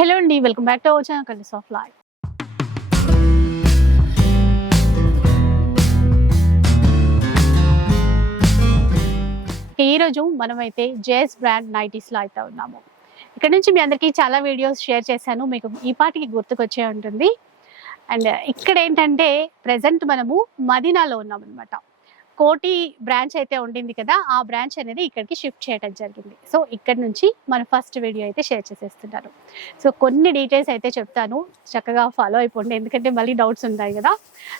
Hello అండి welcome back to our Colors of Life. ఈరోజు మనమైతే జేస్ బ్రాండ్ నైటీస్లో అయితే ఉన్నాము. ఇక్కడ నుంచి మీ అందరికీ చాలా వీడియోస్ షేర్ చేశాను మీకు ఈ పాటికి గుర్తుకొచ్చే ఉంటుంది. అండ్ ఇక్కడ ఏంటంటే ప్రజెంట్ మనము మదీనాలో ఉన్నాం అనమాట కోటి బ్రాంచ్ అయితే ఉండింది కదా ఆ బ్రాంచ్ అనేది ఇక్కడికి షిఫ్ట్ చేయడం జరిగింది. సో ఇక్కడ నుంచి మన ఫస్ట్ వీడియో అయితే షేర్ చేసేస్తున్నాను. సో కొన్ని డీటెయిల్స్ అయితే చెప్తాను. చక్కగా ఫాలో అయిపోండి ఎందుకంటే మళ్ళీ డౌట్స్ ఉంటాయి కదా.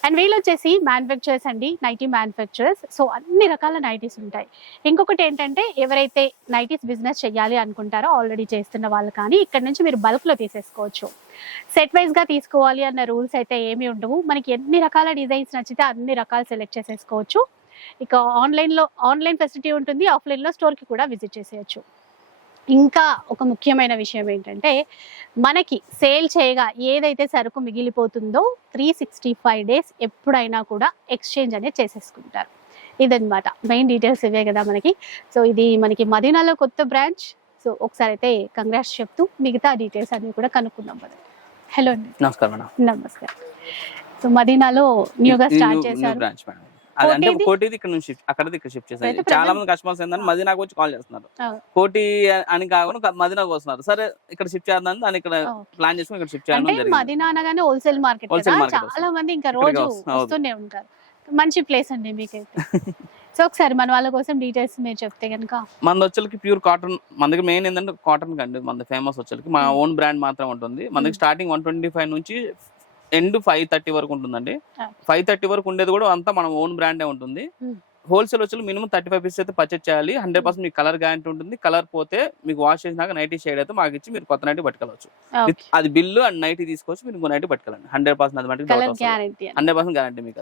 అండ్ వీళ్ళు వచ్చేసి మ్యానుఫ్యాక్చరర్స్ అండి నైటీ మ్యానుఫ్యాక్చరర్స్. సో అన్ని రకాల నైటీస్ ఉంటాయి. ఇంకొకటి ఏంటంటే ఎవరైతే నైటీస్ బిజినెస్ చేయాలి అనుకుంటారో ఆల్రెడీ చేస్తున్న వాళ్ళు కానీ ఇక్కడ నుంచి మీరు బల్క్లో తీసేసుకోవచ్చు. సెట్ వైజ్గా తీసుకోవాలి అన్న రూల్స్ అయితే ఏమీ ఉండవు. మనకి ఎన్ని రకాల డిజైన్స్ నచ్చితే అన్ని రకాలు సెలెక్ట్ చేసేసుకోవచ్చు. ఇక ఆన్లైన్లో ఆన్లైన్ ఫెసిలిటీ ఉంటుంది ఆఫ్లైన్లో స్టోర్కి కూడా విజిట్ చేసేయచ్చు. ఇంకా ఒక ముఖ్యమైన విషయం ఏంటంటే మనకి సేల్ చేయగా ఏదైతే సరుకు మిగిలిపోతుందో త్రీ సిక్స్టీ ఫైవ్ డేస్ ఎప్పుడైనా కూడా ఎక్స్చేంజ్ అనేది చేసేసుకుంటారు. ఇదన్నమాట. మెయిన్ డీటెయిల్స్ ఇవే కదా మనకి. సో ఇది మనకి మదీనాలో కొత్త బ్రాంచ్. సో ఒకసారి అయితే కంగ్రాట్స్ చెప్తూ మిగతా డీటెయిల్స్ అన్ని కూడా కనుక్కుందాం పదండి హలో అండి. నమస్కారం నమస్కారం. సో మదీనాలో న్యూగా స్టార్ట్ చేశారు. అది అంటే కోటిది? ఇక్కడ నుంచి అక్కడిది ఇక్కడ షిఫ్ట్ చేశారు. చాలా మంది కస్టమర్స్ ఏంటంటే మదీనాకు వచ్చి కాల్ చేస్తున్నారు. కోటి అని కాకుండా మదీనాకు వస్తున్నారు. సరే ఇక్కడ షిఫ్ట్ చేద్దాం దాన్ని ఇక్కడ. ప్లాన్ చేసుకుని ఇక్కడ షిఫ్ట్ చేయడం జరిగింది. మదీనా అనగానే హోల్సేల్ మార్కెట్ చాలా మంది ఇంకా రోజు. వస్తూనే ఉంటారు. మంచి ప్లేస్ అండి మీకైతే. సో ఒకసారి మన వాళ్ళ కోసం డీటెయిల్స్ మీరు చెప్తే కనుక. మన వచ్చేకి ప్యూర్ కాటన్ మన దగ్గర మెయిన్ ఏంటంటే కాటన్ కండి. మన ఫేమస్ వచ్చేకి మా ఓన్ బ్రాండ్ మాత్రం ఉంటుంది. మన దగ్గర స్టార్టింగ్ వన్ ట్వంటీ ఫైవ్ నుంచి ఎండ్ ఫైవ్ థర్టీ వరకు ఉంటుందండి. ఫైవ్ థర్టీ వరకు ఉండేది కూడా అంతా మన ఓన్ బ్రాండే ఉంటుంది. హోల్సేల్ వచ్చి మినిమం థర్టీ ఫైవ్ పీసెస్ అయితే పర్చేజ్ చేయాలి. హండ్రెడ్ పర్సెంట్ మీకు కలర్ గ్యారంటీ ఉంటుంది. కలర్ పోతే మీకు వాష్ చేసినాక నైటీ షేడ్ అయితే మాకు ఇచ్చి మీరు కొత్త నైటీ పట్టుకెళ్ళవచ్చు ఓకే అది బిల్లు అండ్ నైటీ తీసుకోవచ్చు మీరు ఇంకో నైటీ పట్టుకెళ్ళండి. హండ్రెడ్ పర్సెంట్ అది హండ్రెడ్ పర్సెంట్ గ్యారంటీ మీకు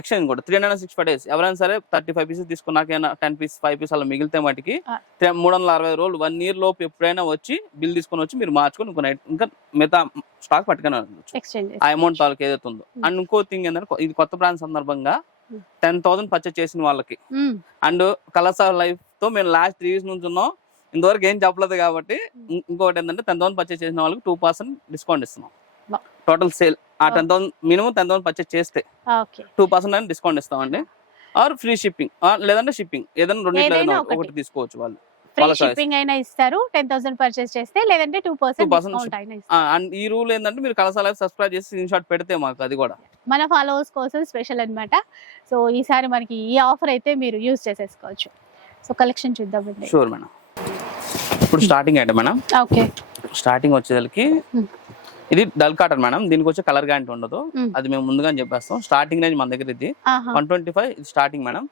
ఎక్స్చేంజ్ కూడా. Three hundred six five days ఎవరైనా సరే థర్టీ ఫైవ్ పీసెస్ తీసుకున్నాకైనా టెన్ పీస్ ఫైవ్ పీస్ అలా మిగిలితే మటుకి మూడు వందల అరవై రోజులు వన్ ఇయర్ లోపు ఎప్పుడైనా వచ్చి బిల్ తీసుకొని వచ్చి మీరు మార్చుకొని ఇంకో నైట్ ఇంకా మిగతా స్టాక్ పట్టుకొని ఆ అమౌంట్ వాళ్ళకి ఏదైతే ఉందో. Hmm. అండ్ ఇంకో థింగ్ ఏంటంటే ఇది కొత్త బ్రాండ్ సందర్భంగా Hmm. టెన్ థౌసండ్ పర్చేస్ చేసిన వాళ్ళకి. అండ్ కలర్స్ ఆఫ్ లైఫ్తో మేము లాస్ట్ త్రీ ఇయర్స్ నుంచి ఉన్నాం. ఇంతవరకు ఏం చెప్పలేదు కాబట్టి ఇం- ఇంకొకటి ఏంటంటే టెన్ థౌసండ్ పర్చేస్ చేసిన వాళ్ళకి టూ పర్సెంట్ డిస్కౌంట్ ఇస్తున్నాం. టోటల్ సేల్ ఆ. Ten thousand minimum ten thousand purchase చేస్తే టూ పర్సెంట్ అని డిస్కౌంట్ ఇస్తామండి. ఆర్ ఫ్రీ షిప్పింగ్ లేదంటే షిప్పింగ్ ఏదైనా రెండు ఒకటి. తీసుకోవచ్చు వాళ్ళు. షిప్పింగ్ అయినా ఇస్తారు టెన్ థౌసండ్ పర్చేస్ చేస్తే లేదంటే టూ పర్సెంట్ 2% డిస్కౌంట్ అయినా ఇస్తారు. అండ్ ఈ రూల్ ఏంటంటే మీరు కలసా లైఫ్ సబ్స్క్రైబ్ చేసి స్క్రీన్ షాట్ పెడితే మాకు అది కూడా. మన ఫాలోవర్స్ కోసం స్పెషల్ అన్నమాట. సో ఈసారి మనకి ఈ ఆఫర్ అయితే మీరు యూజ్ చేసేసుకోవచ్చు. సో కలెక్షన్ చూద్దామండి షూర్ మేడం ఇప్పుడు స్టార్టింగ్ అయితే మేడం ఓకే స్టార్టింగ్ వచ్చేసరికి Hmm. ఇది డల్ కాటన్ మేడం దీనికి వచ్చే కలర్ గ్యారంటీ ఉండదు. Hmm. అది మేము ముందుగానే చెప్పేస్తాం. స్టార్టింగ్ రేంజ్ మన దగ్గర ఇది. వన్ ట్వంటీ ఫైవ్ ఇది స్టార్టింగ్ మేడం.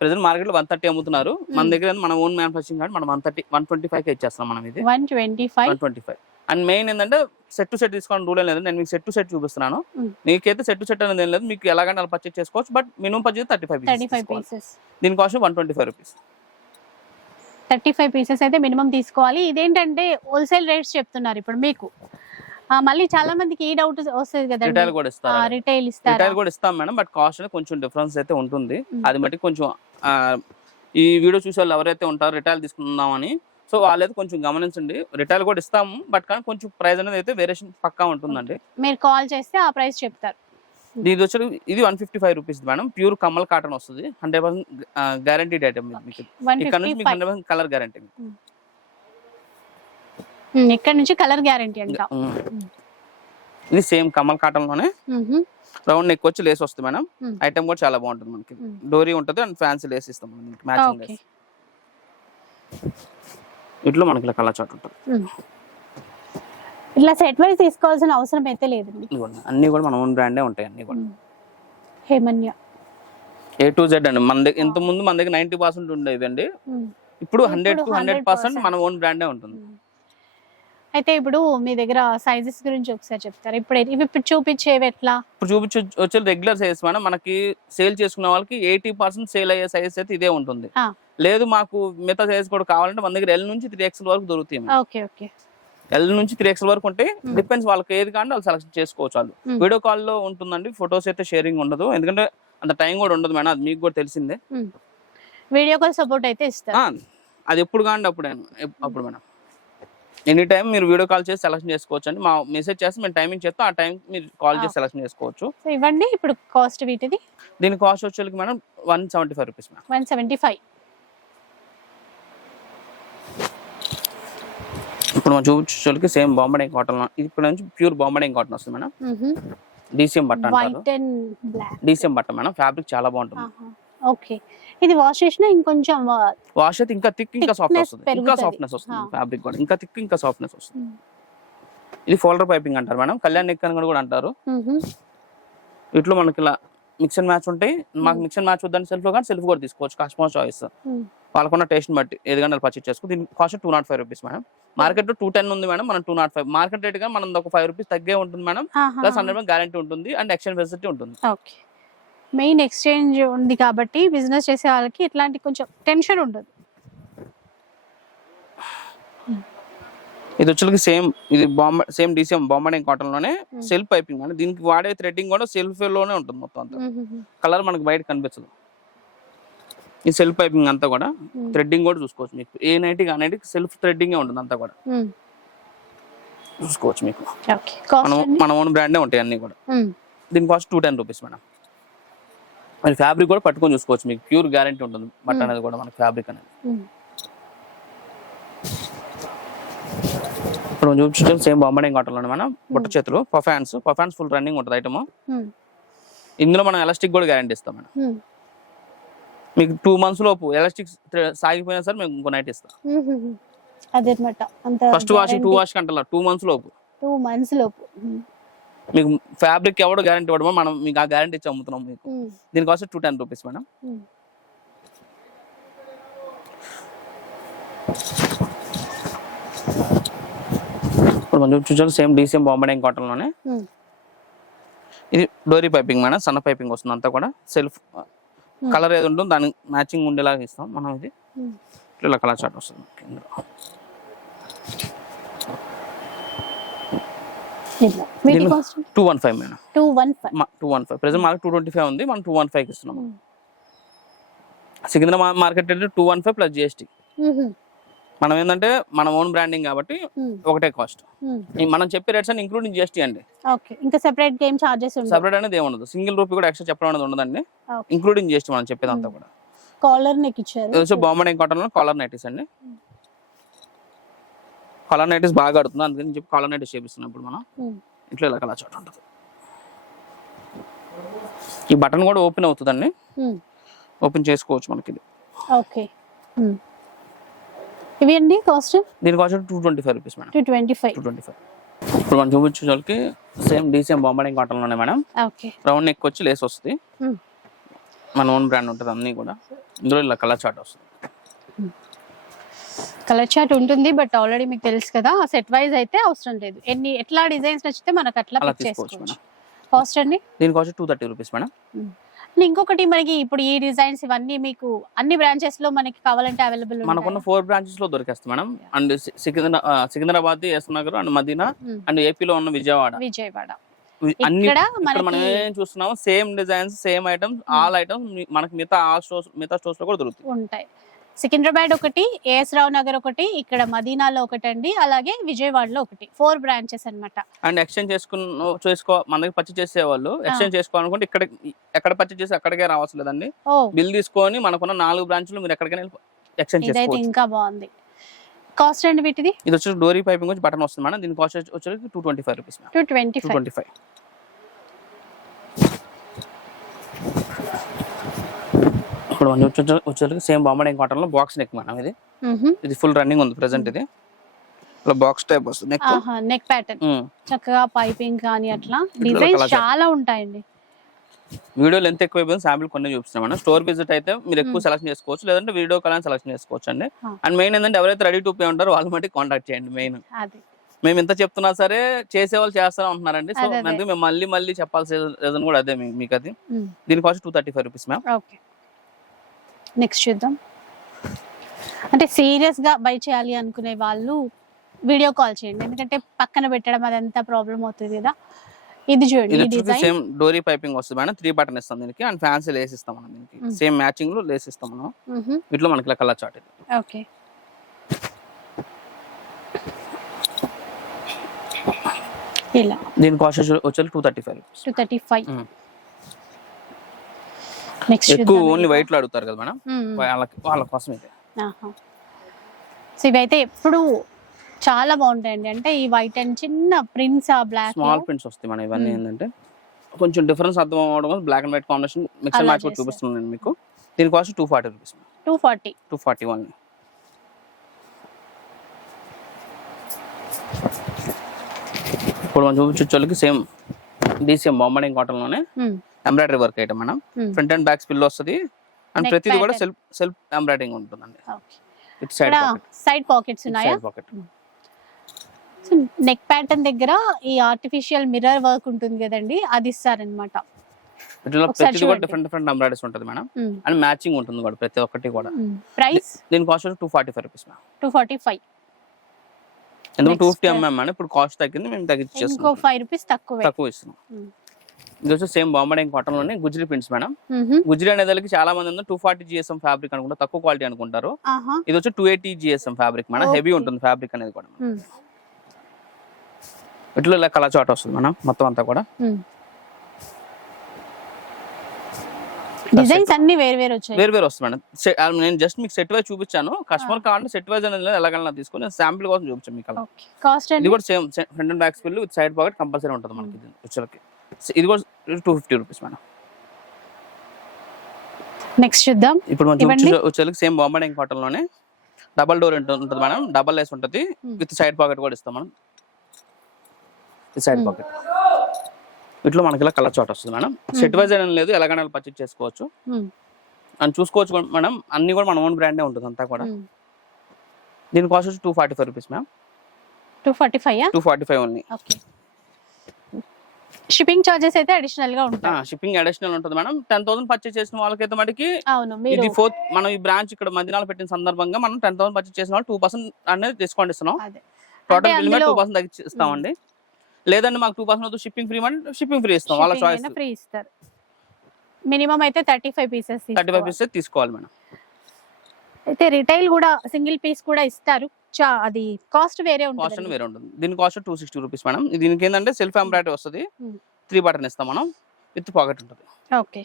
ప్రెసెంట్ మార్కెట్లో వన్ థర్టీ అమ్ముతున్నారు. మన Hmm. దగ్గర మన ఓన్ మ్యానుఫాక్చరింగ్ కాబట్టి మనం one thirty one twenty five ఇచ్చేస్తాం మనం ఇది. One twenty five one twenty five and main ఏంటంటే సెట్ టు సెట్ తీసుకోవడం రూల్ ఏం లేదు. నేను మీకు సెట్ టు సెట్ చూపిస్తున్నాను. మీకైతే సెట్ టు సెట్ అనేది ఏం లేదు. మీకు ఎలాగంటే అలా పర్చేస్ చేసుకోవచ్చు. But minimum purchase thirty five pieces దీని cost one twenty five rupees thirty five pieces అయితే మినిమం తీసుకోవాలి. ఇదేంటంటే హోల్సేల్ రేట్స్ చెప్తున్నారు ఇప్పుడు మీకు. మళ్ళీ చాలా మందికి ఈ డౌట్ వస్తుంది రిటైల్ కదండి కూడా ఇస్తారు? రిటైల్ ఇస్తారా? రిటైల్ కూడా ఇస్తాం మేడం. బట్ కాస్ట్ కొంచెం డిఫరెన్స్ అయితే ఉంటుంది. అది బట్టి కొంచెం ఈ వీడియో చూసే వాళ్ళు ఎవరైతే ఉంటారో రిటైల్ తీసుకుందామని సో వాళ్ళైతే కొంచెం గమనించండి. రిటైల్ కూడా ఇస్తాము. బట్ కానీ కొంచెం ప్రైస్ అనేది అయితే వేరియేషన్ పక్కా ఉంటుందండి. మీరు కాల్ చేస్తే ఆ ప్రైస్ చెప్తారు. ఇది వచ్చి ఇది one fifty five rupees madam. Pure Kamal cotton వస్తుంది. హండ్రెడ్ పర్సెంట్ గ్యారంటీడ్ ఐటమ్ మీకు. ఇక్కడ నుంచి మీకు హండ్రెడ్ పర్సెంట్ కలర్ గ్యారంటీ ఇక్కడ నుంచి కలర్ గ్యారంటీ అంట. ఇది సేమ్ కమల్ కాటన్లోనే. రౌండ్ నెక్ వచ్చి లేస్ వస్తుంది మేడం. ఐటమ్ కూడా చాలా బాగుంటుంది మనకి. డోరీ ఉంటుంది అండ్ ఫ్యాన్సీ లేస్ ఇస్తాం మ్యాచింగ్ లేస్ ఇట్లో మనకి ఇలా కలర్ చాట్ ఉంటుంది. ఇట్లా సెట్ వైజ్ తీసుకోవాల్సిన అవసరం అయితే లేదండి ఇదిగోండి. అన్ని కూడా మన ఓన్ బ్రాండే ఉంటాయి అన్ని కూడా. హేమన్య ఏ టు జెడ్ అండి మన దగ్గర ఇంత ముందు మన దగ్గర నైన్టీ పర్సెంట్ ఉండేది అండి మ్మ్. ఇప్పుడు హండ్రెడ్ టు హండ్రెడ్ 100% పర్సెంట్ మన ఓన్ బ్రాండే ఉంటుంది. అయితే ఇప్పుడు మీ దగ్గర సైజెస్ గురించి ఒకసారి చెప్తారా ఇప్పుడు ఇవి ఇప్పుడు చూపించేవి ఎట్లా ఇప్పుడు చూపించి వచ్చే రెగ్యులర్ సైజ్ మేడం మనకి సేల్ చేసుకునే వాళ్ళకి ఎయిటీ పర్సెంట్ సేల్ అయ్యే సైజ్ అయితే ఇదే ఉంటుంది. లేదు మాకు మిగతా సైజ్ కూడా కావాలంటే మన దగ్గర ఎల్ నుంచి త్రీ ఎక్స్ఎల్ వరకు దొరుకుతాయి ఓకే ఓకే. ఎల్ నుంచి త్రీ ఎక్స్ఎల్ వరకు Hmm. డిపెండ్స్ వాళ్ళకి ఏది కావాలంటే వాళ్ళు సెలెక్ట్ చేసుకోవచ్చు వాళ్ళు. వీడియో కాల్లో ఉంటుందండి ఫొటోస్ అయితే షేరింగ్ ఉండదు. ఎందుకంటే అంత టైం కూడా ఉండదు మేడం అది మీకు కూడా తెలిసిందే. వీడియో కాల్ సపోర్ట్ అయితే ఇస్తారు. ఆ, అది ఎప్పుడు కాండి అప్పుడే అప్పుడు మేడం. ఎనీ టైం మీరు వీడియో కాల్ చేసి సెలెక్షన్ చేసుకోవచ్చు అండి మా మెసేజ్ చేస్తే మేము టైమింగ్ చెప్తాం ఆ టైం మీరు కాల్ చేసి సెలెక్షన్ చేసుకోవచ్చు. ఇవ్వండి ఇప్పుడు కాస్ట్ వీటిది? దీని కాస్ట్ వచ్చేకి madam one seventy five rupees madam. One seventy five ఇప్పుడు మనం చూపించేకి సేమ్ బాంబడే కాటన్ ఇక్కడ నుంచి ప్యూర్ బాంబడే కాటన్ వస్తుంది మేడం. డీసీఎం బట్ట డీసీఎం బట్ట మేడం. ఫ్యాబ్రిక్ చాలా బాగుంటుంది. ఓకే. ఇది వాష్ చేసినా ఇంకొంచెం వాష్ అయితే ఇంకా థిక్ ఇంకా సాఫ్ట్ Thickness వస్తుంది. ఇంకా. సాఫ్ట్నెస్ వస్తుంది. ఫ్యాబ్రిక్ కూడా. ఇంకా థిక్ ఇంకా సాఫ్ట్నెస్ వస్తుంది. ఇది ఫోల్డర్ పైపింగ్ అంటారు మేడం. కళ్యాణ్ నెక్ అని కూడా అంటారు. వీటిలో మనకి ఇలా మిక్స్ అండ్ మ్యాచ్ ఉంటాయి మాకు మిక్స్ అండ్ మ్యాచ్ వద్దని సెల్ఫ్ కానీ సెల్ఫ్ కూడా తీసుకోవచ్చు. Customer choice. వాళ్ళకున్న టేస్ట్ బట్టి ఏది కానీ పర్చేస్ చేసుకో. దీని cost two nought five rupees madam. మార్కెట్లో టూ టెన్ ఉంది మేడం మనం టూ నాట్ ఫైవ్ మార్కెట్ రేట్గా మనం ఒక ఫైవ్ రూపీస్ తగ్గే ఉంటుంది మేడం. ప్లస్ హండ్రెడ్ గ్యారంటీ ఉంటుంది అండ్ ఎక్స్చేంజ్ ఫెసిలిటీ ఉంటుంది. ఓకే. మెయిన్ ఎక్స్చేంజ్ ఉంది కాబట్టి బిజినెస్ చేసే వాళ్ళకి ఇట్లాంటి కొంచెం టెన్షన్ ఉండదు. ఇది వచ్చేకి సేమ్ ఇది బాంబే సేమ్ డీసీఎం బాంబే కాటన్లోనే. సెల్ఫ్ పైపింగ్ అంటే దీనికి వాడే థ్రెడ్డింగ్ కూడా సెల్ఫ్లోనే ఉంటుంది మొత్తం అంతా. కలర్ మనకి బయట కనిపించదు. ఈ సెల్ఫ్ పైపింగ్ అంతా కూడా. థ్రెడ్డింగ్ కూడా చూసుకోవచ్చు మీకు ఏ నైట్కి ఆ నైట్కి సెల్ఫ్ థ్రెడ్డింగ్ ఉంటుంది అంతా కూడా. చూసుకోవచ్చు మీకు మనం? మన ఓన్ బ్రాండే ఉంటాయి అన్ని కూడా. దీని cost two ten rupees madam మరి ఫ్యాబ్రిక్ కూడా పట్టుకొని చూసుకోవచ్చు మీకు ప్యూర్ గ్యారంటీ ఉంటుంది బట్ అనేది కూడా మనకి ఫ్యాబ్రిక్ అనేది. ఇప్పుడు చూపించడం సేమ్ బాంబడే కాటన్లో మనం బుట్ట చేతులు పఫాన్స్ పఫాన్స్ ఫుల్ రన్నింగ్ ఉంటుంది ఐటమ్. ఇందులో మనం ఎలాస్టిక్ కూడా గ్యారంటీ ఇస్తాం మేడం. మీకు టూ మంత్స్ లోపు ఎలాస్టిక్ సాగిపోయినా సరే మేము ఇంకో నైట్ ఇస్తాం. అదే అనమాట అంత ఫస్ట్ వాషింగ్ టూ వాష్ కంటే టూ మంత్స్ లోపు టూ మంత్స్ లోపు. మీకు ఫ్యాబ్రిక్ ఎవడు గ్యారంటీ ఇవ్వడమో మనం మీకు ఆ గ్యారంటీ ఇచ్చి అమ్ముతున్నాం మీకు మ్మ్. దీని cost two ten rupees madam. ఇప్పుడు మనం చూసాం సేమ్ డీసీఎం బాంబడే కాటన్లోనే. ఇది డోరీ పైపింగ్ మేడం సన్న పైపింగ్ వస్తుంది అంతా కూడా సెల్ఫ్ కలర్ ఏది ఉంటుందో దానికి మ్యాచింగ్ ఉండేలాగా ఇస్తాం మనం ఇది మ్మ్. ఇలా కలర్ చార్ట్ వస్తుంది. ఇట్లా. Two one five madam two one five two one five present market two twenty five ఉంది మనం టూ వన్ ఫైవ్కి ఇస్తున్నాం. Secunderabad market rate two one five plus GST. మనం ఏంటంటే మన ఓన్ బ్రాండింగ్ కాబట్టి మ్మ్. ఒకటే కాస్ట్ మ్మ్. మనం చెప్పే రేట్స్ అన్ని ఇంక్లూడింగ్ జిఎస్టీ అండి. ఓకే ఇంకా సెపరేట్ గేమ్ చార్జెస్ సపరేట్ అనేది ఏముండదు సింగిల్ రూపీ కూడా ఎక్స్ట్రా చెప్పడం అనేది ఉండదండి. ఇంక్లూడింగ్ జిఎస్టీ మనం చెప్పేదంతా కూడా. కాలర్ నెక్ ఇచ్చారు. బాంబే కాటన్లో కాలర్ నైటీస్ అండి. కాలర్ నైటీస్ బాగా ఆడుతుంది అందుకని చెప్పి కాలర్ నైటీస్ చేపిస్తున్నాం ఇప్పుడు మనం. ఇట్లా ఇలా కలర్ చాట్ ఉంటుంది. ఈ బటన్ కూడా ఓపెన్ అవుతుందండి. ఓపెన్ చేసుకోవచ్చు మనకి ఇది. ఓకే. ఇవి అండి కాస్ట్? దీని cost two twenty five rupees madam two twenty five two twenty five ఇప్పుడు మనం చూపించే వాళ్ళకి సేమ్ డీసీఎం బాంబే కాటన్లోనే మేడం ఓకే. రౌండ్ నెక్ వచ్చి లేస్ వస్తుంది. మ్మ్. మన ఓన్ బ్రాండ్ ఉంటుంది అన్నీ కూడా. ఇందులో ఇలా కలర్ చాట్ వస్తుంది. కలర్ చార్ట్ ఉంటుంది బట్ ఆల్రెడీ మీకు తెలుసు కదా సెట్ వైజ్ అయితే అవసరం లేదు. ఎన్ని ఎట్లా డిజైన్స్ నచ్చితే మనకు అట్లా అలా పిక్ తీసుకోవచ్చు చేసుకోవచ్చు. కాస్ట్ అండి? దీని cost two thirty rupees madam and ఇంకొకటి మనకి ఇప్పుడు ఈ డిజైన్స్ ఇవన్నీ మీకు అన్ని బ్రాంచెస్లో మనకి కావాలంటే అవైలబుల్ మనకున్న ఫోర్ బ్రాంచెస్లో దొరికేస్తాయి madam. And సికింద్రా Secunderabad S Nagar and Madina Hmm. And ఏపీలో ఉన్న విజయవాడ. విజయవాడ. మనం ఏం చూస్తున్నాము same designs same items all items మనకి మిగతా ఆల్ స్టోర్స్ మిగతా స్టోర్స్లో కూడా దొరుకుతాయి. ఉంటాయి. సికింద్రాబాద్ ఒకటి ఏఎస్ రావు నగర్ ఒకటి ఇక్కడ మదీనాలో ఒకటి అండి అలాగే విజయవాడలో ఒకటి. ఫోర్ బ్రాంచెస్ అన్నమాట. అండ్ ఎక్స్చేంజ్ చేసుకున్న చేసుకో మన దగ్గర పర్చేస్ చేసే వాళ్ళు ఎక్స్చేంజ్ చేసుకోవాలనుకుంటే ఇక్కడ ఎక్కడ పర్చేస్ చేసి అక్కడికే రావాల్సి లేదండి. బిల్ తీసుకొని మనకున్న నాలుగు బ్రాంచ్లు మీరు ఎక్కడికైనా ఎక్స్చేంజ్ చేసుకోవచ్చు. ఇంకా బాగుంది. కాస్ట్ అండి వీటిది? ఇది వచ్చి డోరీ పైపింగ్ వచ్చి బటన్ వస్తుంది మేడం. దీని కాస్ట్ వచ్చి two twenty five rupees two twenty five వచ్చే వచ్చేసరికి సేమ్ బాంబే కాటన్లో బాక్స్ నెక్ మేడం ఇది. ఇది ఫుల్ రన్నింగ్ ఉంది ప్రెసెంట్ ఇది. ఇలా బాక్స్ టైప్ వస్తుంది. నెక్ ఆహా నెక్ ప్యాటర్న్ చక్కగా పైపింగ్ కానీ అట్లా. ఇట్లా డిజైన్స్ చాలా ఉంటాయండి. వీడియో లెంత్ ఎక్కువ అయిపోయింది శాంపిల్ కొన్ని చూపిస్తున్నాం మేడం. స్టోర్ విజిట్ అయితే మీరు ఎక్కువ. సెలెక్షన్ చేసుకోవచ్చు లేదంటే వీడియో కాల్ సెలెక్షన్ చేసుకోవచ్చు అండి. అండ్ మెయిన్ ఏంటంటే ఎవరైతే రెడీ టు పే ఉంటారో వాళ్ళ మట్టి కాంటాక్ట్ చేయండి మెయిన్ అది. మేము ఎంత చెప్తున్నా సరే చేసే వాళ్ళు చేస్తారా ఉంటున్నారండి సో అదే, అదే. అందుకే మేము మళ్ళీ మళ్ళీ చెప్పాల్సిన రీజన్ కూడా అదే మీకు అది. దీని cost two thirty five rupees ma'am okay. Next చూద్దాం. అంటే సీరియస్గా బై చేయాలి అనుకునే వాళ్ళు వీడియో కాల్ చేయండి. ఎందుకంటే పక్కన పెట్టడం అదంతా ప్రాబ్లం అవుతుంది కదా. ఇది చూడండి ఇది సేమ్ డోరీ పైపింగ్ వస్తుంది మేడం. త్రీ బటన్ ఇస్తాం దీనికి. అండ్ ఫ్యాన్సీ లేస్ ఇస్తాం మనం దీనికి. సేమ్ మ్యాచింగ్లో లేస్ ఇస్తాం మనం. వీటిలో మనకి ఇలా కలర్ చార్ట్ ఇది. ఓకే ఇలా. దీని కాస్ట్ వచ్చి two thirty five two thirty five ఎక్కువ ఓన్లీ వైట్లో అడుగుతారు కదా మేడం. వాళ్ళకి వాళ్ళ కోసం ఇది. సో ఇవైతే ఎప్పుడు చాలా బాగుంటాయండి. అంటే ఈ వైట్ అండ్ చిన్న ప్రింట్స్ ఆ బ్లాక్ స్మాల్ ప్రింట్స్ వస్తాయి మనం ఇవన్నీ. ఏంటంటే. కొంచెం డిఫరెన్స్ అర్థం అవ్వడం కోసం black and white combination mix అలా మ్యాచ్ కూడా. చూపిస్తున్నాను నేను మీకు. దీని cost two forty rupees two forty two forty one ఇప్పుడు మనం చూపించే same DCM Bombay Dyeing కాటన్లోనే embroidery work item madam front and back spill వస్తుంది. అండ్ ప్రతిది కూడా. సెల్ఫ్ సెల్ఫ్ ఎంబ్రాయిడింగ్ ఉంటుందండి. సైడ్ సైడ్ పాకెట్స్ ఉన్నాయా? సైడ్ పాకెట్ నెక్ ప్యాటర్న్ దగ్గర ఈ ఆర్టిఫిషియల్ మిర్రర్ వర్క్ ఉంటుంది కదండి అది ఇస్తారనమాట వీటిలో ఒకసారి ప్రతిది కూడా. డిఫరెంట్ డిఫరెంట్ ఎంబ్రాయిడరీస్ ఉంటుంది మేడం. అండ్ మ్యాచింగ్ ఉంటుంది కూడా ప్రతి ఒక్కటి కూడా. ప్రైస్ దీని cost two forty five rupees madam. Two forty five ఎందుకంటే టూ ఫిఫ్టీ ఎంఎం అని ఇప్పుడు కాస్ట్ తగ్గింది మేము ఇంకో తగ్గించేస్తున్నాం ఫైవ్ రూపీస్ తక్కువ. తక్కువ ఇస్తున్నాం. ఇది వచ్చి సేమ్ బాంబడింగ్ కాటన్లోనే గుజ్రీ ప్రింట్స్ మేడం. గుజ్రీ అనేదానికి చాలా మంది టూ ఫార్టీ జిఎస్ఎం ఫ్యాబ్రిక్ అనుకుంటారు తక్కువ క్వాలిటీ అనుకుంటారు. ఇది వచ్చి two eighty GSM fabric madam heavy. ఉంటుంది ఫ్యాబ్రిక్ అనేది కూడా. ఇట్లా ఇలా కలర్ చాట్ వస్తుంది మేడం మొత్తం అంతా కూడా. డిజైన్స్ అన్ని వేరు వేరు వచ్చాయి. వేరు వేరు వస్తుంది మేడం నేను జస్ట్ మీకు సెట్ వైజ్ చూపించాను. కస్టమర్ కావాలంటే సెట్ వైజ్ అనేది ఎలాగైనా తీసుకొని శాంపిల్ కోసం చూపించాను మీకు కాస్ట్ ఇది కూడా same front and back spill with side pocket compulsory ఉంటుంది మనకి ఇది వచ్చేలకి. ఇది కూడా two fifty rupees madam next చూద్దాం. ఇప్పుడు మనం వచ్చేలకి సేమ్ బాంబడింగ్ కాటన్లోనే డబల్ డోర్ ఉంటుంది మేడం డబల్ లేస్ ఉంటుంది. Hmm. విత్ సైడ్ పాకెట్ కూడా ఇస్తాం మనం సైడ్ Hmm. పాకెట్ ఇట్లా మనకి ఇలా కలర్ చాట్ వస్తుంది మేడం సెట్ వైజ్ అని లేదు ఎలాగైనా పర్చేజ్ చేసుకోవచ్చు. Mm. అని చూసుకోవచ్చు మేడం అన్ని కూడా మన ఓన్ బ్రాండే ఉంటుంది అంతా కూడా. దీని కాస్ట్ వచ్చి two forty five rupees ma'am two forty five two forty five only okay shipping charges అయితే అడిషనల్గా ఉంటాయి. షిప్పింగ్ అడిషనల్ ఉంటుంది మేడం. టెన్ థౌసండ్ పర్చేజ్ చేసిన వాళ్ళకైతే మనకి అవును మీరు ఇది ఫోర్త్ మనం ఈ బ్రాంచ్ ఇక్కడ మధ్యనాలు పెట్టిన సందర్భంగా మనం టెన్ థౌసండ్ పర్చేజ్ చేసిన వాళ్ళు టూ పర్సెంట్ అనేది డిస్కౌంట్ ఇస్తున్నాం. అదే. టోటల్ బిల్ మీద టూ పర్సెంట్ తగ్గి ఇస్తామండి. లేదంటే మాకు టూ పర్సెంట్ షిప్పింగ్ ఫ్రీ అంటే షిప్పింగ్ ఫ్రీ ఇస్తాం వాళ్ళ చాయిస్ ఫ్రీ ఇస్తారు. మినిమం అయితే thirty five pieces thirty five pieces తీసుకోవాలి మేడం. అయితే రిటైల్ కూడా సింగిల్ పీస్ కూడా ఇస్తారు. అది కాస్ట్ వేరే కాస్ట్ ఉంటుంది వేరే ఉంటుంది. దీని cost two sixty rupees madam దీనికి ఏంటంటే సెల్ఫ్ ఎంబ్రాయిడరీ వస్తుంది. Hmm. త్రీ బటన్ ఇస్తాం మనం. విత్ పాకెట్ ఉంటుంది. ఓకే.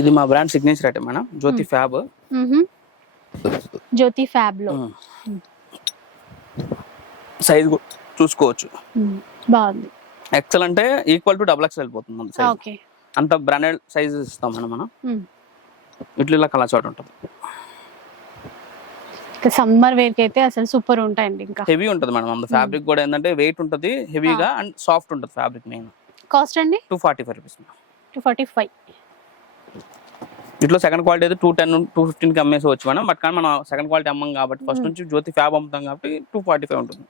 ఇది మా brand signature item madam Jyoti fab Jyoti ఫ్యాబ్లో. Size చూసుకోవచ్చు. మ్మ్. బాగుంది. ఎక్సెల్ అంటే ఈక్వల్ టు డబుల్ ఎక్సెల్ వెళ్ళిపోతుంది అంత బ్రాండెడ్ సైజ్ ఇస్తాం మనం మనం. ఇట్లా ఇలా కలర్ చాట్ ఉంటుంది. సమ్మర్ వేర్కి అయితే అసలు సూపర్ ఉంటాయండి ఇంకా. హెవీ ఉంటుంది మేడం. అంత ఫ్యాబ్రిక్ కూడా ఏంటంటే వెయిట్ ఉంటుంది హెవీగా అండ్ సాఫ్ట్ ఉంటుంది ఫ్యాబ్రిక్ మెయిన్ కాస్ట్ అండి? Two forty five rupees two forty five ఇట్లా సెకండ్ క్వాలిటీ అయితే టూ టెన్ టూ ఫిఫ్టీన్కి అమ్మేసుకోవచ్చు మేడం. బట్ కానీ మనం సెకండ్ క్వాలిటీ అమ్మం కాబట్టి ఫస్ట్. నుంచి జ్యోతి ఫ్యాబ్ అమ్ముతాం కాబట్టి టూ ఫార్టీ ఫైవ్ ఉంటుంది.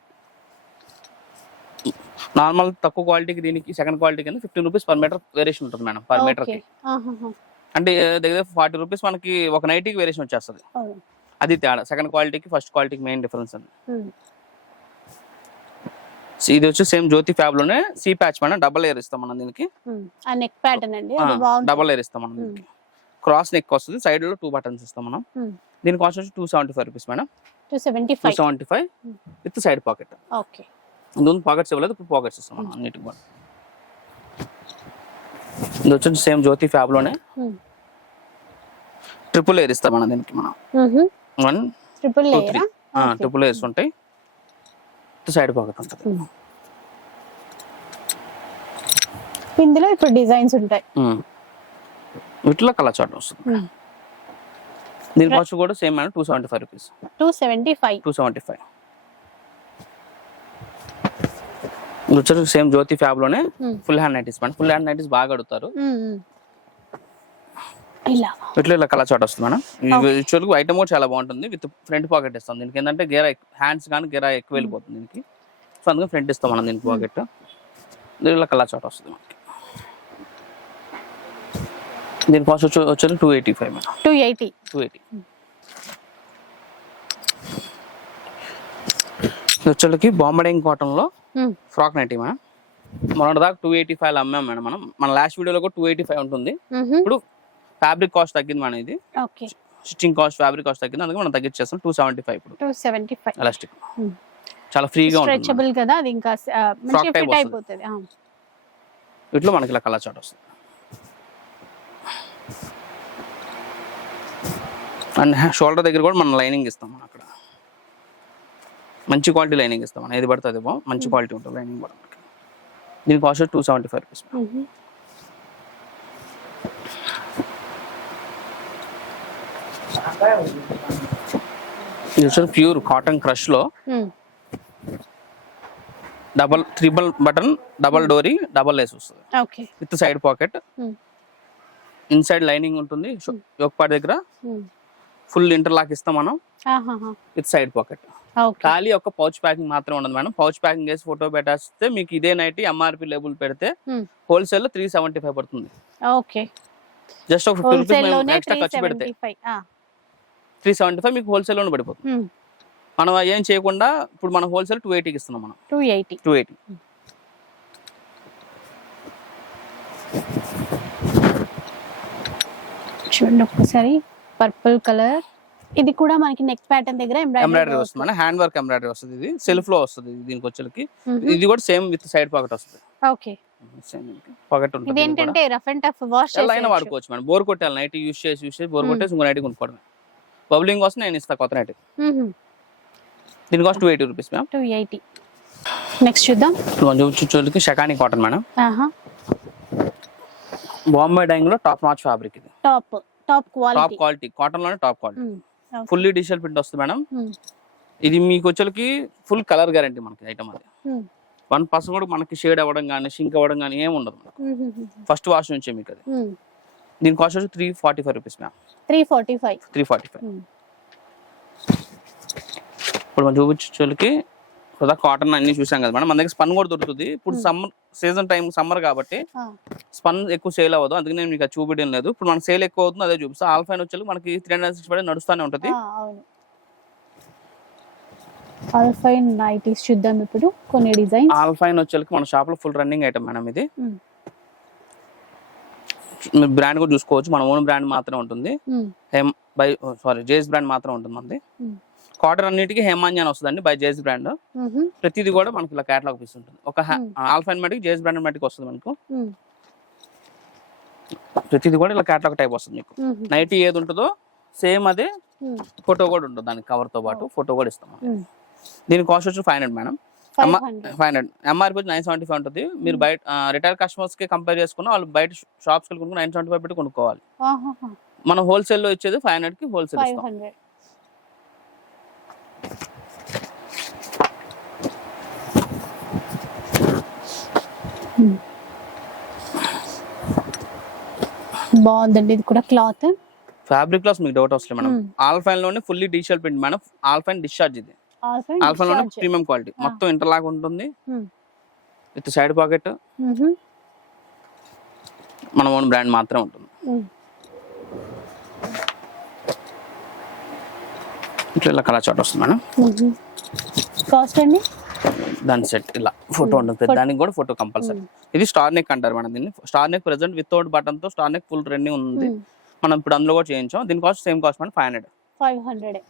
నార్మల్ తక్కువ క్వాలిటీకి దీనికి సెకండ్ క్వాలిటీ కింద fifteen rupees per metre variation ఉంటుంది మేడం పర్ మీటర్ అంటే దగ్గర ఫార్టీ రూపీస్ మనకి ఒక నైటీకి వేరియేషన్ వచ్చేస్తుంది. అది తేడా. సెకండ్ క్వాలిటీకి ఫస్ట్ క్వాలిటీకి మెయిన్ డిఫరెన్స్ అండి ఇది వచ్చి same Jyoti ఫ్యాబ్లోనే C patch madam double layer ఇస్తాం మనం దీనికి. నెక్ ప్యాటర్న్ అండి. డబల్ లేయర్ ఇస్తాం మనం దీనికి. క్రాస్ నెక్ వస్తుంది. సైడ్లో టూ బటన్స్ ఇస్తాం మనం. దీని కాస్ట్ వచ్చి two seventy five rupees madam. Two seventy five seventy five. With side pocket okay. ముందు పాకెట్స్ ఇవ్వలేదు ఇప్పుడు పాకెట్స్ ఇస్తాం మనం అన్నిటికి కూడా. ఇది వచ్చి సేమ్ జ్యోతి ఫ్యాబ్లోనే ట్రిపుల్ లేయర్ ఇస్తాం మనం దీనికి మనం. One triple two three. Triple layers ఉంటాయి. సైడ్ పాకెట్ ఉంటుంది. ఇందులో ఇప్పుడు డిజైన్స్ ఉంటాయి. వీటిలో కలర్ చాట్ వస్తుంది. దీని కాస్ట్ కూడా same madam two seventy five rupees two seventy five two seventy five వచ్చేసి same Jyoti ఫ్యాబ్లోనే. Full hand nighties full hand nighties బాగా అడుగుతారు ఇలా. ఇట్లా ఇలా కలర్ చాట్ వస్తుంది మేడం. యాక్చువల్గా ఐటమ్ కూడా చాలా బాగుంటుంది. విత్ ఫ్రంట్ పాకెట్ ఇస్తాం. దీనికి ఏంటంటే గేరా హ్యాండ్స్ కానీ గేరా ఎక్కువ వెళ్ళిపోతుంది దీనికి. సో అందుకని ఫ్రంట్ ఇస్తాం మనం దీనికి పాకెట్. ఇలా కలర్ చాట్ వస్తుంది మనకి. దీని కాస్ట్ వచ్చి వచ్చేది two eighty five madam two eighty two eighty వచ్చేళ్ళకి Bombay Dyeing కాటన్లో ఫ్రాక్ నైటీ మేడం. మొన్నటి దాకా టూ ఎయిటీ ఫైవ్ అమ్మాం మేడం మనం. మన లాస్ట్ వీడియోలో కూడా టూ ఎయిటీ ఫైవ్ ఉంటుంది ఇప్పుడు ఫ్యాబ్రిక్ కాస్ట్ తగ్గింది మనం ఇది. స్టిచ్చింగ్ కాస్ట్ ఫ్యాబ్రిక్ కాస్ట్ తగ్గింది. అందుకే మనం తగ్గించేస్తాం. టూ సెవెంటీ ఫైవ్ ఇప్పుడు. Two seventy five elastic Hmm. చాలా ఫ్రీగా ఉంటుంది స్ట్రెచబుల్ కదా అది ఇంకా type ఫిట్. అయిపోతుంది. ఆ. వీటిలో మనకి ఇలా కలర్ చాట్ వస్తుంది. అండ్ షోల్డర్ దగ్గర కూడా మనం లైనింగ్ ఇస్తాం మనం అక్కడ. మంచి క్వాలిటీ లైనింగ్ ఇస్తాం మనం. ఏది పడితే అది బాగు మంచి క్వాలిటీ ఉంటుంది లైనింగ్ కూడా దీని cost two seventy five rupees వచ్చి ప్యూర్ కాటన్ క్రష్లో మ్మ్. డబల్ త్రిబల్ బటన్ డబల్ డోరీ డబల్ లేస్ వస్తుంది. With side pocket. Inside lining ఉంటుంది. ఒక పార్ట్ దగ్గర. ఫుల్ ఇంటర్లాక్ ఇస్తాం మనం. With side pocket. ఖాళీ ఒక పౌచ్ ప్యాకింగ్ మాత్రం ఉండదు మేడం. పౌచ్ ప్యాకింగ్ చేసి ఫోటో పెట్టేస్తే మీకు ఇదే నైట్ ఎంఆర్పి లేబుల్ పెడితే. హోల్సేల్లో త్రీ సెవెంటీ ఫైవ్ పడుతుంది. ఓకే. జస్ట్ ఒక ఫిఫ్టీ రూపీస్ ఎక్స్ట్రా ఖర్చు పెడితే. త్రీ సెవెంటీ ఫైవ్ మీకు హోల్సేల్లోనే పడిపోతుంది. మనం ఏం చేయకుండా ఇప్పుడు మనం హోల్సేల్ టూ ఎయిటీకి ఇస్తున్నాం మనం. టూ ఎయిటీ టూ ఎయిటీ చూడండి ఒక్కసారి పర్పుల్ కలర్ ఇది కూడా మనకి నెక్ ప్యాటర్న్ దగ్గర ఎంబ్రాయిడరీ వస్తుంది. మన హ్యాండ్ వర్క్ ఎంబ్రాయిడరీ వస్తుంది ఇది. సెల్ఫ్లో వస్తుంది దీనికి వచ్చేకి ఇది కూడా సేమ్ విత్ సైడ్ పాకెట్ వస్తుంది. ఓకే. సేమ్ పాకెట్ ఉంటుంది. ఏంటంటే రఫ్ అండ్ టఫ్ వాష్ ఎలా అయినా వాడుకోవచ్చు మేడం బోర్ కొట్టాలి నైట్ యూస్ చేసి యూస్ చేసి బోర్. కొట్టేసి ఇంకో నైట్ కొనుక్కోవడం బబ్లింగ్ కోసం నేను ఇస్తా కొత్త నైట్. దీని cost two eighty rupees ma'am two eighty. Next చూద్దాం. చూచుకి షకాని కాటన్ మేడం. బాంబే డైంగ్లో టాప్ నాచ్ ఫ్యాబ్రిక్ ఇది. Top top top quality quality కాటన్లోనే top quality fully digital print వస్తుంది మేడం. ఇది మీకు వచ్చేకి ఫుల్ కలర్ గ్యారంటీ మనకి ఐటమ్ అది. వన్ పర్సెంట్ కూడా మనకి షేడ్ అవ్వడం కానీ షింక్ అవ్వడం కానీ ఏం ఉండదు ఫస్ట్ వాష్ నుంచే మీకు అది. దీని కాస్ట్ వచ్చి three forty five rupees ma'am three forty five three forty five ఇప్పుడు మనం చూపించుకి కదా కాటన్ అన్ని చూసాం కదా మేడం మన దగ్గర స్పన్ కూడా దొరుకుతుంది. ఇప్పుడు సమ్మర్ సీజన్ టైం సమ్మర్ కాబట్టి స్పన్ ఎక్కువ సేల్ అవ్వదు. అందుకని నేను మీకు చూపించడం లేదు. ఇప్పుడు మనకి సేల్ ఎక్కువ అవుతుంది అదే చూపిస్తా. ఆల్ఫైన్ వచ్చేసి మనకి త్రీ హండ్రెడ్ సిక్స్ పడే నడుస్తూనే ఉంటుంది. అవును. ఆల్ఫైన్ నైటీస్ చూద్దాం ఇప్పుడు. కొన్ని డిజైన్ ఆల్ఫైన్ వచ్చేకి మన షాప్లో ఫుల్ రన్నింగ్ ఐటమ్ మేడం ఇది. మీరు బ్రాండ్ కూడా చూసుకోవచ్చు. మన ఓన్ బ్రాండ్ మాత్రమే ఉంటుంది. హేమ్ బై సారీ జేస్ బ్రాండ్ మాత్రం ఉంటుంది మనది. మ్మ్. కాటన్ అన్నిటికీ హేమాంజి అని వస్తుందండి బై జేస్ బ్రాండ్. ప్రతిది కూడా మనకి ఇలా కేటలాగ్ పీస్ ఉంటుంది. ఒక మ్మ్. ఆల్ఫైన్ మటుకు జేస్ బ్రాండ్ మటుకు వస్తుంది మనకు. ప్రతిది కూడా ఇలా కేటలాగ్ టైప్ వస్తుంది మీకు. నైటీ ఏది ఉంటుందో సేమ్ అదే ఫోటో కూడా ఉంటుంది దానికి కవర్తో పాటు ఫోటో కూడా ఇస్తాం. దీని కాస్ట్ వచ్చి five hundred madam. Five hundred. MRP nine seventy five ఉంటుంది. మీరు బయట రిటైల్ కస్టమర్స్కి కంపేర్ చేసుకున్న వాళ్ళు బయట షాప్స్కి నైన్ సెవెంటీ ఫైవ్ పెట్టి కొనుక్కోవాలి. మనం హోల్సేల్లో ఇచ్చేది ఫైవ్ హండ్రెడ్కి హోల్సేల్ బాగుందండి. ఇది కూడా క్లాత్ ఫ్యాబ్రిక్ లాస్ మీకు డౌట్ వస్తుంది madam. ఆల్ఫైన్లోనే fully digital print madam alpine discharge ఇది. లోనే ప్రీమియం క్వాలిటీ. మొత్తం ఇంటర్లాక్ ఉంటుంది. విత్ సైడ్ పాకెట్ మన ఓన్ బ్రాండ్ మాత్రమే ఉంటుంది. ఇట్లా ఇలా కలర్ చాట్ వస్తుంది మేడం. కాస్ట్ అండి? దాని సెట్ ఇలా ఫోటో ఉంటుంది. దానికి కూడా ఫోటో కంపల్సరీ ఇది స్టార్ నెక్ అంటారు మేడం దీన్ని. స్టార్ నెక్ ప్రెసెంట్ వితౌట్ బటన్తో స్టార్ నెక్ ఫుల్ ట్రెండింగ్ ఉంది. మనం ఇప్పుడు అందులో కూడా చేయించాం. దీని cost same cost madam five hundred five hundred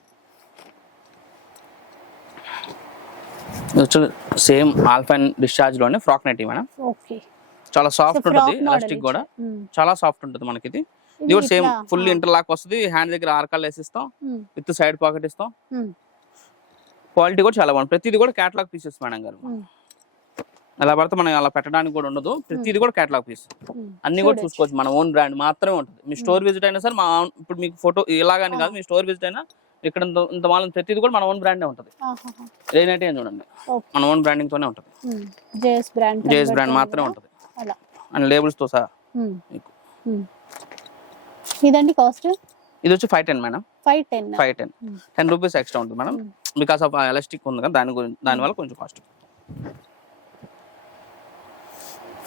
same alpine డిశ్చార్జ్లోనే frock net madam. Okay. చాలా సాఫ్ట్ ఉంటుంది ఎలాస్టిక్ కూడా. చాలా సాఫ్ట్ ఉంటుంది మనకి ఇది ఇది కూడా సేమ్ ఫుల్ ఇంటర్లాక్ వస్తుంది హ్యాండ్ దగ్గర ఆర్కాల్ వేసిస్తాం విత్ సైడ్ పాకెట్ ఇస్తాం. క్వాలిటీ కూడా చాలా బాగుంది. ప్రతిది కూడా కేటలాగ్ పీసెస్ మేడం గారు. అలా పడితే మనం అలా పెట్టడానికి కూడా ఉండదు. ప్రతిది కూడా కేటలాగ్ పీస్. అన్ని కూడా. చూసుకోవచ్చు. మన ఓన్ బ్రాండ్ మాత్రమే ఉంటుంది. మీ స్టోర్ విజిట్ అయినా సరే మా ఇప్పుడు మీకు ఫోటో ఇలాగని కాదు మీ స్టోర్ విజిట్ అయినా ఇక్కడ ఇంత- మాల ప్రతిది కూడా మన ఓన్ బ్రాండే ఉంటుంది. ఏదైనా ఏం చూడండి. మన ఓన్ బ్రాండింగ్ తోనే ఉంటుంది. జేఎస్ బ్రాండ్ జేఎస్ బ్రాండ్ మాత్రమే ఉంటుంది. అలా అండ్ లేబుల్స్తో సహా. ఇదండి కాస్ట్? ఇది వచ్చి five ten madam five ten five ten. Ten rupees extra ఉంటుంది మేడం బికాస్ ఆఫ్ ఎలాస్టిక్ ఉంది కదా దాని గురించి దానివల్ల కొంచెం కాస్ట్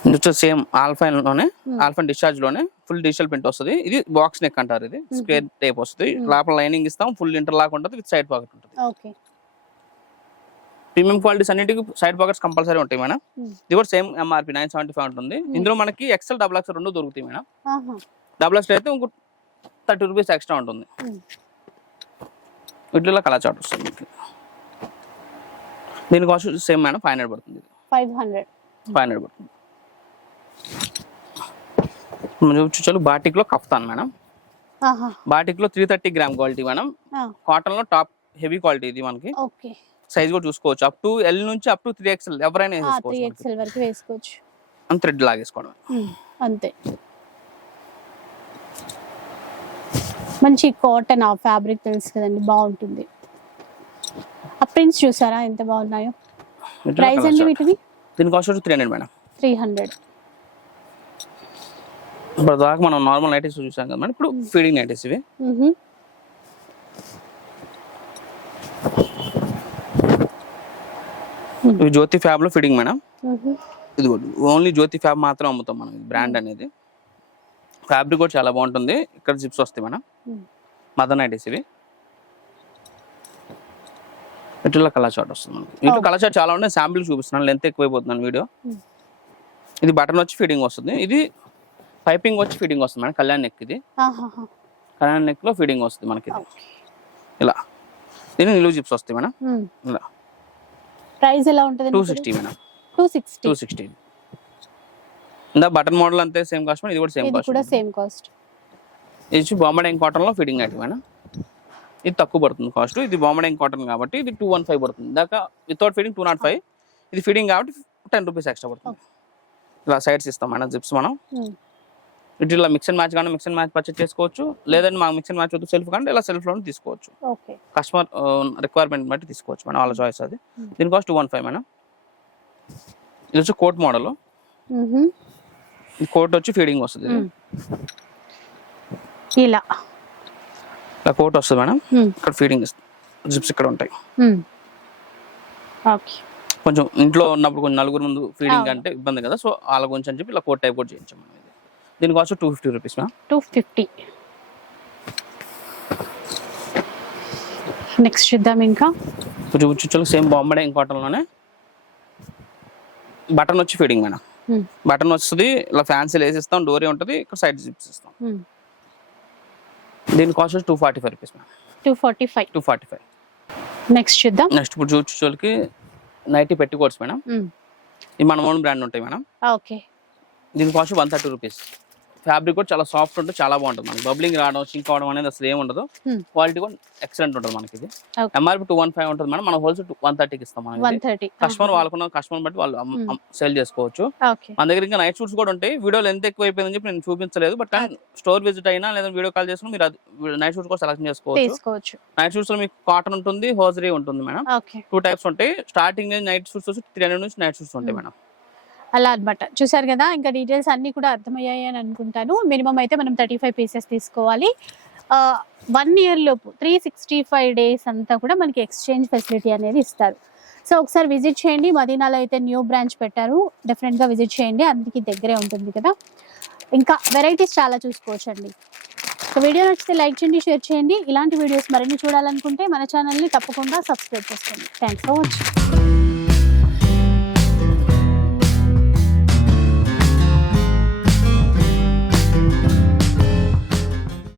ఇది సేమ్ ఆల్ఫైన్లోనే Hmm. ఆల్ఫైన్ డిశ్చార్జ్లోనే ఫుల్ డిజిటల్ ప్రింట్ వస్తుంది. ఇది బాక్స్ నెక్ అంటారు ఇది. స్క్వేర్ టైప్ వస్తుంది. లోపల లైనింగ్ ఇస్తాం ఫుల్ ఇంటర్లాక్ ఉంటుంది విత్ సైడ్ పాకెట్ ఉంటుంది. ప్రీమియం క్వాలిటీస్ అన్నిటికీ సైడ్ పాకెట్స్ కంపల్సరీ ఉంటాయి మేడం. Hmm. ఇది కూడా same MRP nine seventy five ఉంటుంది. ఇందులో మనకి ఎక్సెల్ డబుల్ ఎక్సెల్ రెండు దొరుకుతాయి మేడం. డబుల్ ఎక్సెల్ అయితే ఇంకో థర్టీ రూపీస్ ఎక్స్ట్రా ఉంటుంది. Hmm. వీటిలో కలర్ చాట్ వస్తుంది దీని cost same madam five hundred పడుతుంది ఫైవ్ హండ్రెడ్ ఫైవ్ హండ్రెడ్ పడుతుంది. మనం చూసారు బాటిక్లో కఫ్తాన్ మేడం. ఆహా. బాటిక్లో three thirty gram quality madam. కాటన్లో టాప్ హెవీ క్వాలిటీ ఇది మనకి. సైజ్ కూడా చూసుకోవచ్చు. అప్ టు ఎల్ నుంచి అప్ టు త్రీ ఎక్స్ఎల్ ఎవరైనా వేసుకోవచ్చు థ్రెడ్ లాగేసుకోవడం. అంతే. మంచి కాటన్ ఆ ఫ్యాబ్రిక్ తెలుసు కదండి బాగుంటుంది. ఆ ప్రింట్స్ చూసారా? ఎంత బాగున్నాయో? ప్రైస్ అండి. వీటివి దీని cost three hundred madam. Three hundred ఇప్పుడు దాకా మనం నార్మల్ నైటీస్ చూసాం కదా ఇప్పుడు ఫీడింగ్ నైటీస్ ఇవి. ఇవి జ్యోతి ఫ్యాబ్లో ఫీడింగ్ మేడం. ఇది ఓన్లీ జ్యోతి ఫ్యాబ్ మాత్రం అమ్ముతాం మనం బ్రాండ్ అనేది. ఫ్యాబ్రిక్ కూడా చాలా బాగుంటుంది ఇక్కడ జిప్స్ వస్తాయి మేడం. మదర్ నైటీస్ ఇవి. ఇట్లా కలర్ షార్ట్ వస్తుంది మనకి. ఇట్లా. కలర్ షార్ట్ చాలా ఉన్నాయి శాంపిల్ చూపిస్తున్నాను లెంత్ ఎక్కువైపోతున్నాను వీడియో. ఇది బటన్ వచ్చి ఫీడింగ్ వస్తుంది. ఇది పైపింగ్ వచ్చి ఫీడింగ్ వస్తుంది మేడం కళ్యాణ్ నెక్ ఇది కళ్యాణ్ నెక్లో ఫీడింగ్ వస్తుంది మనకి. ఇలా. దీని నిలువు జిప్స్ వస్తాయి మేడం. ఇలా. ప్రైస్ ఎలా ఉంటుంది two sixty madam. Two sixty. Two sixty. ఇందా బటన్ మోడల్ అంతే సేమ్ కాస్ట్ ఇది కూడా సేమ్ కాస్ట్ కూడా సేమ్ కాస్ట్. ఇది వచ్చి బాంబడే కాటన్లో ఫిట్టింగ్ ఐటమ్ మేడం. ఇది తక్కువ పడుతుంది కాస్ట్. ఇది బాంబడే కాటన్ కాబట్టి ఇది టూ వన్ ఫైవ్ పడుతుంది. దాకా without fitting two not five. ఇది ఫిట్టింగ్ కాబట్టి టెన్ రూపీస్ ఎక్స్ట్రా పడుతుంది. ఇలా సైడ్స్ ఇస్తాం మేడం జిప్స్ మనం. ఇటు ఇలా మిక్స్ అండ్ మ్యాచ్ కానీ మిక్స్ అండ్ మ్యాచ్ పర్చేస్ చేసుకోవచ్చు. లేదంటే మాకు మిక్స్ అండ్ మ్యాచ్ వద్దు సెల్ఫ్ కానీ ఇలా సెల్ఫ్లోనే తీసుకోవచ్చు. కస్టమర్ రిక్వైర్మెంట్ బట్టి తీసుకోవచ్చు మేడం వాళ్ళ చాయిస్ అది. Hmm. దీని cost two one five madam. ఇది వచ్చి కోట్ మోడల్ కోట్ వచ్చి ఫీడింగ్ వస్తుంది. ఇది. ఇలా. ఇలా కోట్ వస్తుంది మేడం. Hmm. ఇక్కడ ఫీడింగ్ జిప్స్ ఇక్కడ ఉంటాయి. కొంచెం ఇంట్లో ఉన్నప్పుడు కొంచెం నలుగురు ముందు ఫీడింగ్. అంటే ఇబ్బంది కదా సో వాళ్ళ గురించి అని చెప్పి ఇలా కోట్ టైప్ కూడా చేయించాం మనం ఇది దీని cost two fifty rupees ma'am. Two fifty. Next చూద్దాం ఇంకా. కొంచెం చుచ్చులు సేమ్ బాంబడే ఇంకోటంలోనే బటన్ వచ్చి ఫీడింగ్ మేడం. Hmm. బటన్ వస్తుంది ఇలా ఫ్యాన్సీ వేసిస్తాం డోరీ ఉంటుంది ఇక్కడ సైడ్ జిప్స్ ఇస్తాం. దీని కాస్ట్ వచ్చి two forty five rupees ma'am. Two forty five. Two forty five. Next చూద్దాం. నెక్స్ట్ ఇప్పుడు చూచుచోళ్ళకి నైటీ పెట్టుకోవచ్చు మేడం. ఇది మన ఓన్ బ్రాండ్ ఉంటాయి మేడం. ఓకే దీని cost one thirty rupees. Fabric కూడా చాలా సాఫ్ట్ ఉంటుంది చాలా బాగుంటుంది మనకి. బబ్లింగ్ రావడం సింక్ అవడం అనేది అసలు ఏమి ఉండదు. క్వాలిటీ కూడా ఎక్సలెంట్ ఉంటుంది మనకి ఇది. ఎంఆర్పి టూ వన్ ఫైవ్ ఉంటుంది మేడం. మనం హోల్సేల్ వన్ థర్టీకి ఇస్తాం మనం కస్టమర్ వాళ్ళకున్న కస్టమర్ బట్టి వాళ్ళు. సేల్ చేసుకోవచ్చు. మన దగ్గర ఇంకా నైట్ షూట్స్ కూడా ఉంటాయి. వీడియోలు ఎంత ఎక్కువ అయిపోయిందని చెప్పి నేను చూపించలేదు. బట్ స్టోర్ విజిట్ అయినా లేదా వీడియో కాల్ చేసుకుని మీరు నైట్ షూట్స్ కూడా సెలెక్ట్ చేసుకోవచ్చు. నైట్ షూట్స్లో మీకు కాటన్ ఉంటుంది హోజరీ ఉంటుంది మేడం. టూ టైప్స్ ఉంటాయి. Starting night suits three hundred నుంచి నైట్ షూట్స్ ఉంటాయి. మేడం. అలా అన్నమాట. చూసారు కదా ఇంకా డీటెయిల్స్ అన్ని కూడా అర్థమయ్యాయి అని అనుకుంటాను. మినిమం అయితే మనం థర్టీ ఫైవ్ పీసెస్ తీసుకోవాలి వన్ ఇయర్ లోపు త్రీ సిక్స్టీ ఫైవ్ డేస్ అంతా కూడా మనకి ఎక్స్చేంజ్ ఫెసిలిటీ అనేది ఇస్తారు. సో ఒకసారి విజిట్ చేయండి. మదీనాలో అయితే న్యూ బ్రాంచ్ పెట్టారు. డెఫినెట్గా విజిట్ చేయండి. అందరికీ దగ్గరే ఉంటుంది కదా. ఇంకా వెరైటీస్ చాలా చూసుకోవచ్చు అండి సో వీడియో నచ్చితే లైక్ చేయండి షేర్ చేయండి. ఇలాంటి వీడియోస్ మరిన్ని చూడాలనుకుంటే మన ఛానల్ని తప్పకుండా సబ్స్క్రైబ్ చేసుకోండి. Thanks for watching